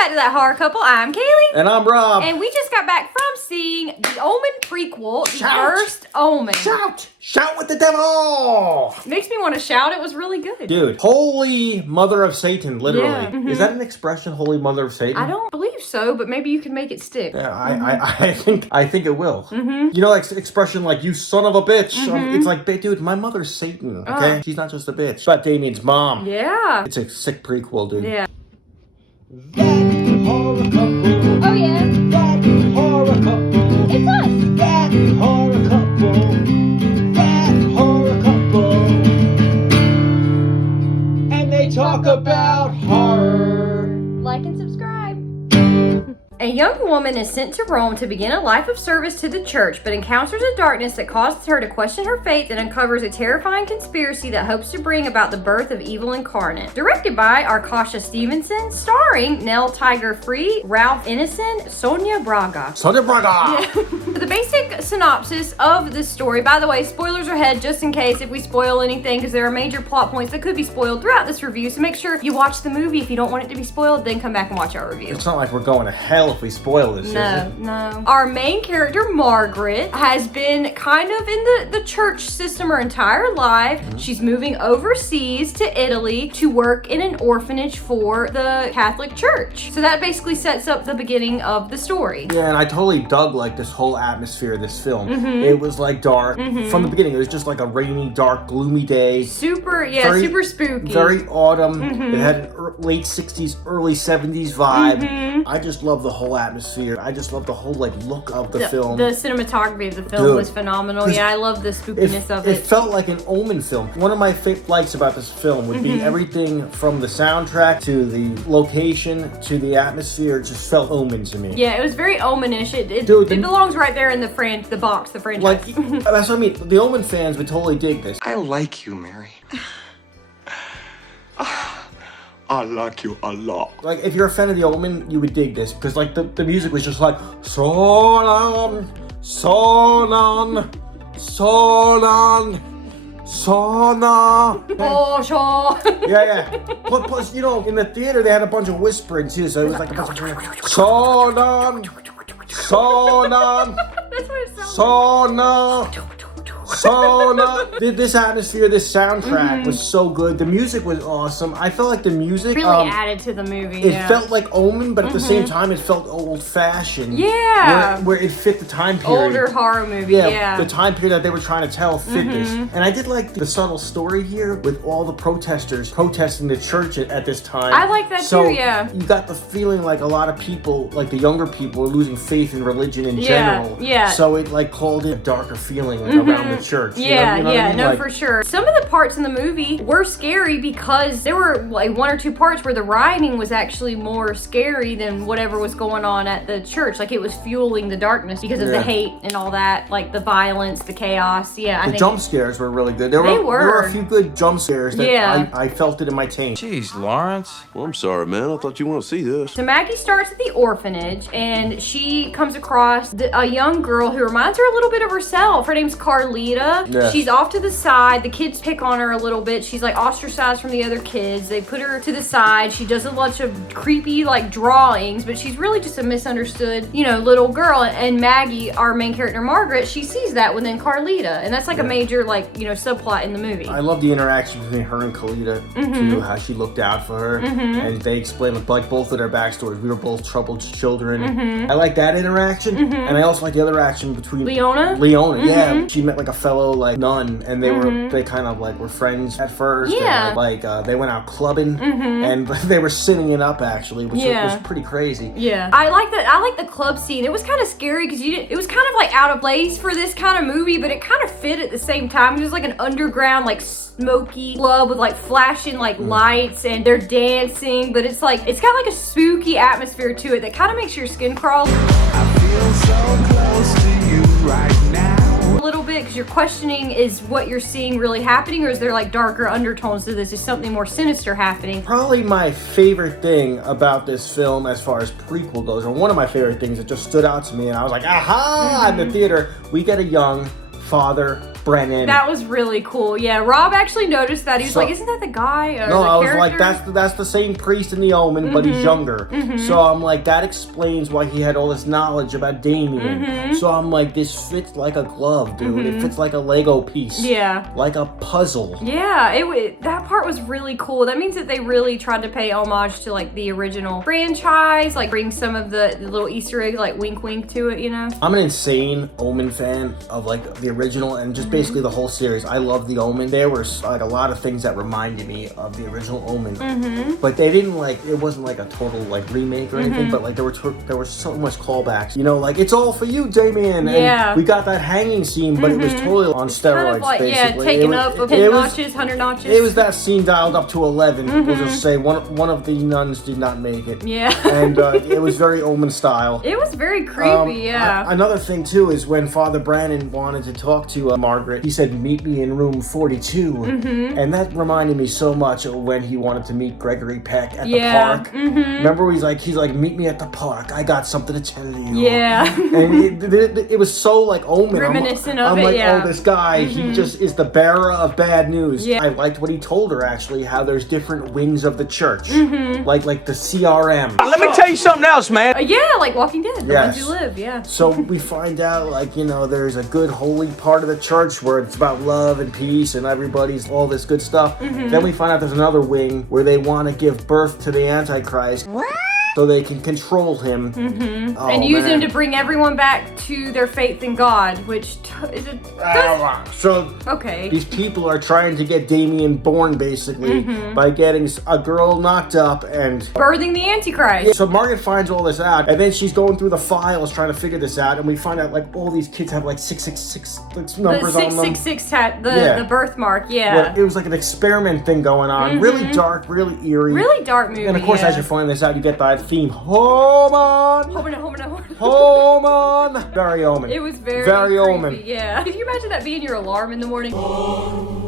back to That Horror Couple. I'm Kaylee. And I'm Rob. And we just got back from seeing the Omen prequel, Shout. First Omen. Shout! Shout with the devil! Makes me want to shout. It was really good. Dude, Holy Mother of Satan, literally. Yeah, Is that an expression, Holy Mother of Satan? I don't believe so, but maybe you can make it stick. Yeah, I think it will. You know, like expression like, you son of a bitch. It's like, dude, my mother's Satan, okay? She's not just a bitch. It's about Damien's mom. Yeah. It's a sick prequel, dude. Yeah. That horror couple. Oh, yeah. That horror couple. It's us. That horror couple. That horror couple. And they talk about horror. Like and subscribe. A young woman is sent to Rome to begin a life of service to the church, but encounters a darkness that causes her to question her faith and uncovers a terrifying conspiracy that hopes to bring about the birth of evil incarnate. Directed by Arkasha Stevenson, starring Nell Tiger-Free, Ralph Ineson, Sonia Braga. Sonia Braga! The basic synopsis of the story, by the way, spoilers ahead just in case if we spoil anything, because there are major plot points that could be spoiled throughout this review, so make sure you watch the movie. If you don't want it to be spoiled, then come back and watch our review. It's not like we're going to hell if we spoil this, is it? No. Our main character, Margaret, has been kind of in the church system her entire life. She's moving overseas to Italy to work in an orphanage for the Catholic Church. So that basically sets up the beginning of the story. Yeah, and I totally dug like this whole atmosphere of this film. It was like dark. From the beginning, it was just like a rainy, dark, gloomy day. Super spooky. Very autumn. It had an late 60s, early 70s vibe. I just love the whole atmosphere. I just love the whole like look of the film. The cinematography of the film Dude, was phenomenal. Yeah, I love the spookiness of it. It felt like an Omen film. One of my likes about this film would be everything from the soundtrack to the location to the atmosphere. It just felt Omen to me. Yeah, it was very Omenish. It Dude, belongs right there in the franchise. Like, that's what I mean. The Omen fans would totally dig this. I like you, Mary. I like you a lot. Like, if you're a fan of The Omen, you would dig this. Because, like, the music was just like, Solan, Solan, Solan, Sona. Oh, sure. Yeah. Plus, you know, in the theater, they had a bunch of whispering, too. So it was like a bunch of Solan, Solan, That's what it sounds Sona. This atmosphere, this soundtrack was so good. The music was awesome. I felt like the music really added to the movie. It felt like Omen, but at the same time, it felt old-fashioned. Yeah. Where it fit the time period. Older horror movie, yeah. The time period that they were trying to tell fit this. And I did like the subtle story here with all the protesters protesting the church at this time. I like that too, yeah. You got the feeling like a lot of people, like the younger people, were losing faith in religion in general. Yeah. So it like called it a darker feeling like around the church. Yeah, you know what I mean? no, like, for sure. Some of the parts in the movie were scary because there were like one or two parts where the writing was actually more scary than whatever was going on at the church. Like it was fueling the darkness because of the hate and all that, like the violence, the chaos. Yeah, I think jump scares were really good. There were a few good jump scares that I felt it in my taint. Jeez, Lawrence. Well, I'm sorry, man. I thought you want to see this. So Maggie starts at the orphanage and she comes across a young girl who reminds her a little bit of herself. Her name's Carlita. Yeah. She's off to the side. The kids pick on her a little bit. She's like ostracized from the other kids. They put her to the side. She does a bunch of creepy like drawings, but she's really just a misunderstood, little girl. And Maggie, our main character Margaret, she sees that within Carlita. And that's like a major subplot in the movie. I love the interaction between her and Carlita too, how she looked out for her. And they explain like both of their backstories. We were both troubled children. I like that interaction. And I also like the other action between Leona, yeah. She met like a fellow like nun and they kind of like were friends at first. Yeah. And, they went out clubbing and they were sitting it up actually, which was pretty crazy. Yeah. I like that. I like the club scene. It was kind of scary because it was kind of like out of place for this kind of movie, but it kind of fit at the same time. It was like an underground like smoky club with like flashing like lights and they're dancing, but it's got like a spooky atmosphere to it that kind of makes your skin crawl. I feel so close to you right now. A little bit because you're questioning, is what you're seeing really happening, or is there like darker undertones to this? Is something more sinister happening? Probably my favorite thing about this film as far as prequel goes, or one of my favorite things that just stood out to me and I was like, aha! In the theater, we get a young father, Brennan. That was really cool. Yeah, Rob actually noticed that. He was like, isn't that the guy? No, I was like, that's the same priest in The Omen, but he's younger. So I'm like, that explains why he had all this knowledge about Damien. So I'm like, this fits like a glove, dude. It fits like a Lego piece. Yeah. Like a puzzle. Yeah, that part was really cool. That means that they really tried to pay homage to like the original franchise, like bring some of the little Easter eggs, like wink wink to it, you know? I'm an insane Omen fan of like the original and just basically the whole series. I love The Omen. There were like a lot of things that reminded me of the original Omen, but they didn't like, it wasn't like a total like remake or anything, but like there were so much callbacks, you know, like it's all for you, Damien. Yeah. And we got that hanging scene, but it was totally on steroids, Kind of like, basically. yeah, taken up 10 notches, 100 notches. It was that scene dialed up to 11. We'll just say one of the nuns did not make it. Yeah. And it was very Omen style. It was very creepy, yeah. Another thing too is when Father Brannon wanted to talk to Margaret, he said, "Meet me in room 42." And that reminded me so much of when he wanted to meet Gregory Peck at the park. Remember, he's like, "Meet me at the park. I got something to tell you." Yeah. And it was so like Omen. Reminiscent I'm of it, like, yeah. oh, this guy, he just is the bearer of bad news. Yeah. I liked what he told her, actually, how there's different wings of the church. Like the CRM. Let me tell you something else, man. Yeah, like Walking Dead, the Yes. ones who live, yeah. So we find out, like, you know, there's a good holy part of the church where it's about love and peace and everybody's all this good stuff. Then we find out there's another wing where they want to give birth to the Antichrist. So they can control him. Oh, and use man. him to bring everyone back to their faith in God, which is it. So Okay. these people are trying to get Damien born, basically, by getting a girl knocked up and... Birthing the Antichrist. So Margaret finds all this out, and then she's going through the files trying to figure this out, and we find out, like, all these kids have, like, 666 numbers The on them. 666 Yeah. the birthmark, yeah. Well, it was like an experiment thing going on. Really dark, really eerie. Really dark movie. And of course, yeah. as you find this out, you get that theme. Home on! Home Home on! Very Omen. It was very Very creepy, Omen. yeah. Could you imagine that being your alarm in the morning? Oh!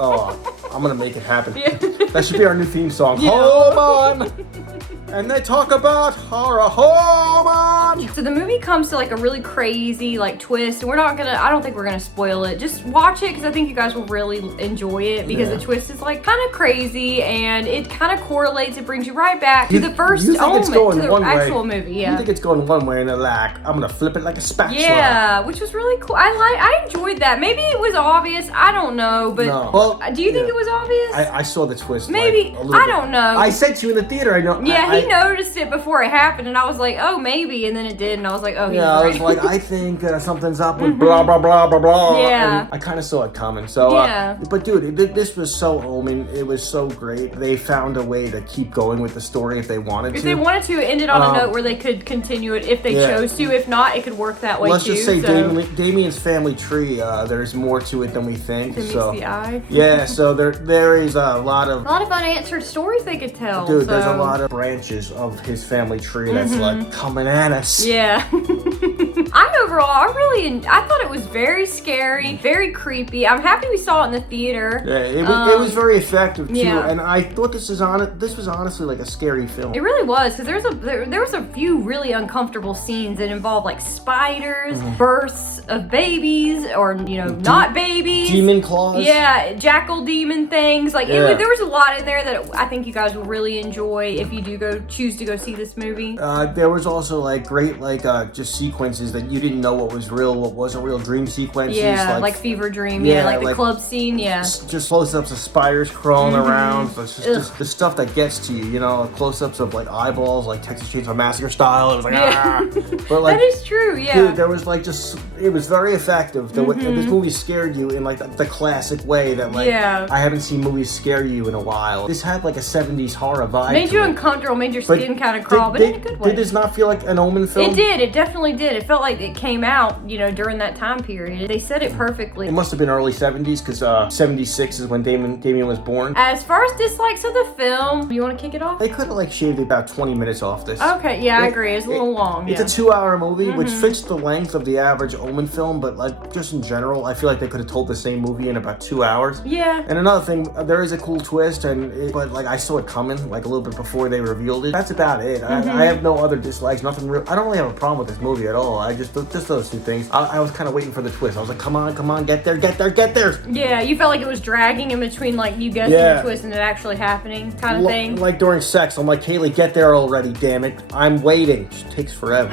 Oh, I'm gonna make it happen. Yeah. That should be our new theme song. Yeah. Home on! And they talk about horror. Home on! So the movie comes to like a really crazy like twist, and I don't think we're gonna spoil it. Just watch it because I think you guys will really enjoy it because the twist is like kind of crazy and it kind of correlates. It brings you right back to the first you think Omen, it's going to the one actual way. movie. You Yeah. think it's going one way, and they're like, I'm gonna flip it like a spatula. Yeah, which was really cool. I enjoyed that. Maybe it was obvious. I don't know, but No. Well, do you think yeah. it was obvious? I saw the twist. Maybe. Like, a little I bit. don't know. I said to you in the theater, I know. Yeah, he noticed it before it happened, and I was like, oh, maybe, and then it did, and I was like, oh, he's Yeah, I right. was like, I think something's up with blah, blah, blah, blah, blah. Yeah. And I kind of saw it coming. So, Yeah. But dude, this was so Omen. It was so great. They found a way to keep going with the story if they wanted to. If they wanted to, it ended on a note where they could continue it if they chose to. If not, it could work that way Let's too. just say so. Damien's family tree, there's more to it than we think. It meets So the eye. yeah, so there is a lot of... A lot of unanswered stories they could tell. Dude, so. there's a lot of branches of his family tree that's like coming at us. Yeah. I thought it was very scary, very creepy. I'm happy we saw it in the theater. Yeah, it was very effective too, yeah. and I thought this was honestly like a scary film. It really was, because there was a few really uncomfortable scenes that involved like spiders, births of babies, or not babies, Demon claws. yeah, jackal demon things. Like Yeah. there was a lot in there that I think you guys will really enjoy if you do choose to go see this movie. There was also like great just sequences that you didn't know what was real, what wasn't real. Dream sequences. Yeah, like Fever Dream. Yeah, Yeah, like the like- club scene. Yeah. Just close-ups of spiders crawling around. It's just the stuff that gets to you, close-ups of like eyeballs, like Texas Chainsaw Massacre style. It was like, Yeah. But like, That is true. Yeah. dude, there was like it was very effective. This movie scared you in like the classic way that like Yeah. I haven't seen movies scare you in a while. This had like a 70s horror vibe. Made to you it. uncomfortable, made your But skin kind of crawl, but in a good way. Did this not feel like an Omen film? It did. It definitely did. It felt like it came out, during that time period. They said it perfectly. It must have been early 70s because 76 is when Damien was born. As far as dislikes of the film, you want to kick it off? They could have like shaved about 20 minutes off this. Okay, yeah, I agree. It's a little long. It's a 2-hour movie, which fits the length of the average Omen film, but like just in general, I feel like they could have told the same movie in about 2 hours. Yeah. And another thing, there is a cool twist, but like I saw it coming like a little bit before they revealed it. That's about it. I have no other dislikes. Nothing real. I don't really have a problem with this movie at all. I just those two things. I was kind of waiting for the twist. I was like, come on, get there. Yeah, you felt like it was dragging in between, like, you guessing the twist and it actually happening kind of thing. Like during sex, I'm like, Kaylee, get there already, damn it. I'm waiting. It just takes forever.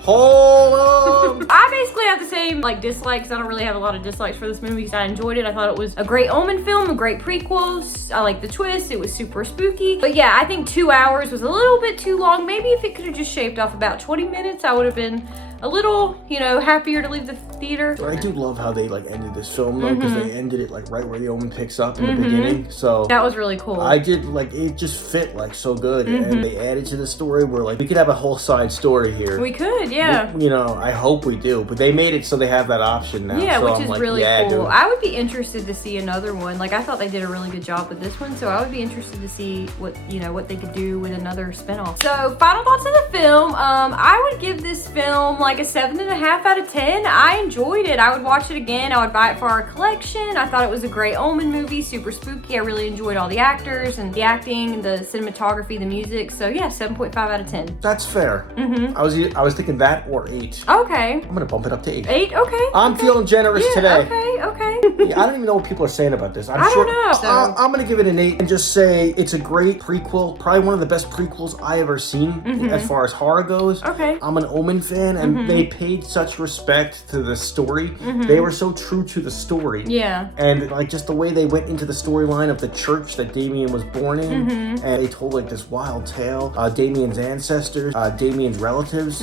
Hold on. I basically have the same, like, dislikes. I don't really have a lot of dislikes for this movie because I enjoyed it. I thought it was a great Omen film, a great prequel. I like the twist. It was super spooky. But yeah, I think 2 hours was a little bit too long. Maybe if it could have just shaved off about 20 minutes, I would have been a little, you know, happier to leave the theater. I do love how they, like, ended this film, though, because they ended it, like, right where the Omen picks up in the beginning. So that was really cool. I did, like, it just fit, like, so good. And they added to the story where, like, we could have a whole side story here. We could, yeah. You know, I hope we do. But they made it so they have that option now. Yeah, so which I'm is like, really yeah, cool. dude. I would be interested to see another one. Like, I thought they did a really good job with this one, so I would be interested to see what, you know, what they could do with another spinoff. So, final thoughts of the film. I would give this film like a 7.5 out of 10. I enjoyed it. I would watch it again. I would buy it for our collection. I thought it was a great Omen movie, super spooky. I really enjoyed all the actors and the acting, the cinematography, the music. So yeah, 7.5 out of 10. That's fair. I was thinking that or 8. Okay. I'm gonna bump it up to 8. 8? Okay. I'm feeling generous today. Okay. Yeah, I don't even know what people are saying about this. I don't know. I'm gonna give it an 8 and just say it's a great prequel. Probably one of the best prequels I ever seen as far as horror goes. Okay. I'm an Omen fan, and they paid such respect to the story. They were so true to the story. Yeah. And like just the way they went into the storyline of the church that Damien was born in, and they told like this wild tale. Damien's ancestors, Damien's relatives.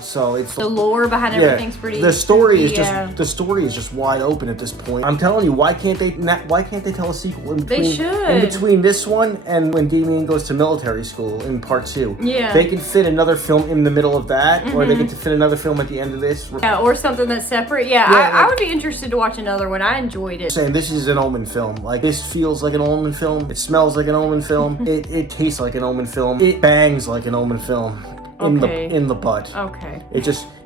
So it's the lore behind everything's pretty. The story is just wide open at this point. I'm telling you, why can't they tell a sequel in between? They should. In between this one and when Damien goes to military school in part 2. Yeah. They can fit another film in the middle of that, or they get to fit another film at the end of this. Yeah, or something that's separate. Yeah, I would be interested to watch another one. I enjoyed it. Saying this is an Omen film. Like, this feels like an Omen film. It smells like an Omen film. It tastes like an Omen film. It bangs like an Omen film. In the butt. Okay.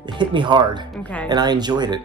It hit me hard. Okay. And I enjoyed it.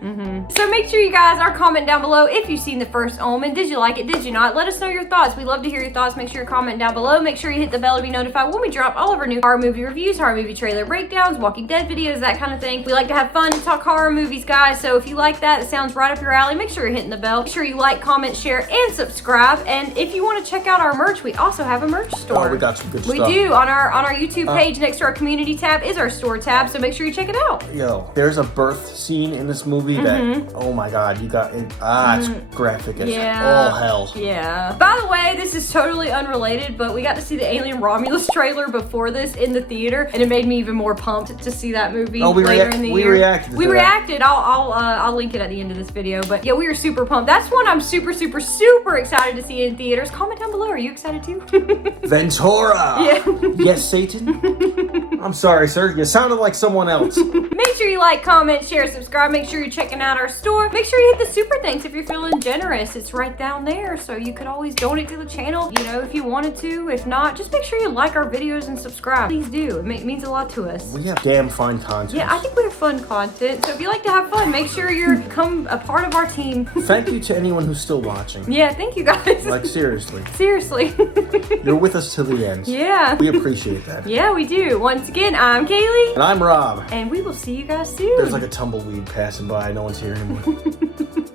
So make sure you guys are comment down below if you've seen the First Omen. Did you like it? Did you not? Let us know your thoughts. We love to hear your thoughts. Make sure you comment down below. Make sure you hit the bell to be notified when we drop all of our new horror movie reviews, horror movie trailer breakdowns, Walking Dead videos, that kind of thing. We like to have fun and talk horror movies, guys. So if you like that, it sounds right up your alley, make sure you're hitting the bell. Make sure you like, comment, share, and subscribe. And if you want to check out our merch, we also have a merch store. Oh, we got some good stuff. We do. On our YouTube page next to our community tab is our store tab. So make sure you check it out. Yo, there's a birth scene in this movie that, oh my god, you got it. It's graphic as all hell. Yeah. By the way, this is totally unrelated, but we got to see the Alien Romulus trailer before this in the theater, and it made me even more pumped to see that movie later in the year. We reacted. I'll link it at the end of this video, but yeah, we were super pumped. That's one I'm super excited to see in theaters. Comment down below. Are you excited too? Ventura. Yeah. Yes, Satan. I'm sorry, sir. You sounded like someone else. Make sure you like, comment, share, subscribe. Make sure you're checking out our store. Make sure you hit the super thanks if you're feeling generous. It's right down there, so you could always donate to the channel, you know, if you wanted to. If not, just make sure you like our videos and subscribe. Please do. It means a lot to us. We have damn fine content. Yeah, I think we have fun content. So if you like to have fun, make sure you're become a part of our team. Thank you to anyone who's still watching. Yeah, thank you guys. Like, seriously. Seriously. You're with us till the end. Yeah. We appreciate that. Yeah, we do. Once again, I'm Kaylee. And I'm Rob. And we will see you guys soon. There's like a tumbleweed passing by. No one's here anymore.